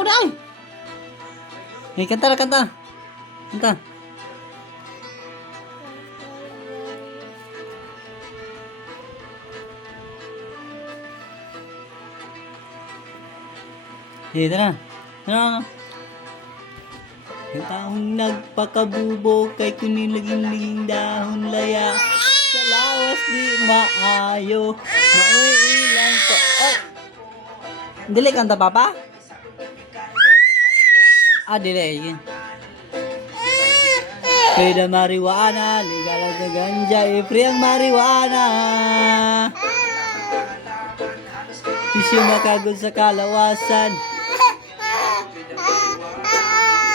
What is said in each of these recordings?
ko na ay. Kanta na, kanta. Kanta. Dito na. Ano? Yung taong nagpakabubo kay kunilaging dahon laya. Sa lawas di maayo. Mauilang ko. Oh! Dili kanta papa? Dili. Pwede marijuana, legal ang ganja, free ang marijuana. Isyo makagod sa kalawasan.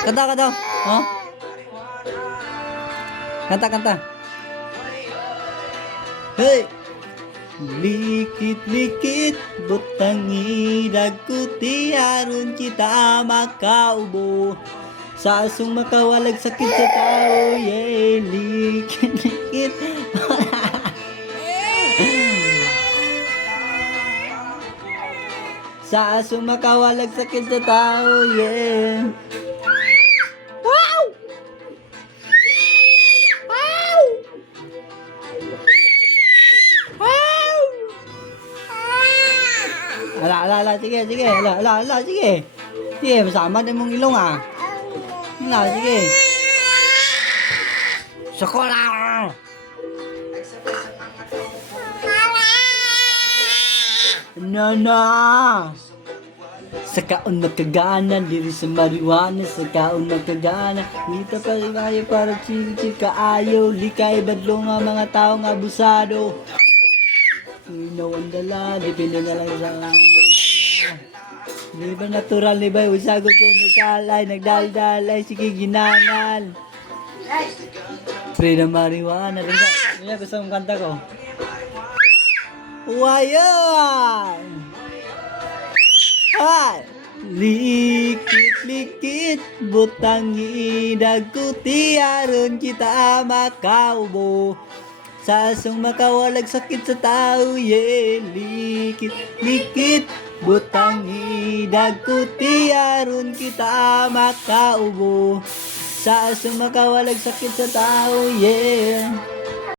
Kanta. Oh? Kanta. Hey! Likit-likit, butang idag kuti, aron kita makaubo. Sa asong makawalag sakit sa tao, yeah, likit-likit. Sa asong makawalag sakit sa tao, yeah. Wow! Wow! Wow! Ala, sige. Ala, sige. Sige, masama din mong ilong ah. Sige. Sakura! Nana! Sa kaon makagana, diri sa marijuana, sa kaon makagana. Ngita pa rin kayo para chill kaayo. Likay badlo nga mga tao nga abusado. Ang dala, depende na lang sa di ba natural, di ba? Usago ko may kalay, nagdaldalay, sige ginangal. Freedom marijuana. Kaya gusto mong kanta ko. Wayan! Ay! Likit-likit, butang idag kuti, aron kita makaubo. Sa asong makawalag sakit sa tao, yeah. Likit-likit, butang idag kuti, aron kita makaubo. Sa asong makawalag sakit sa tao, yeah.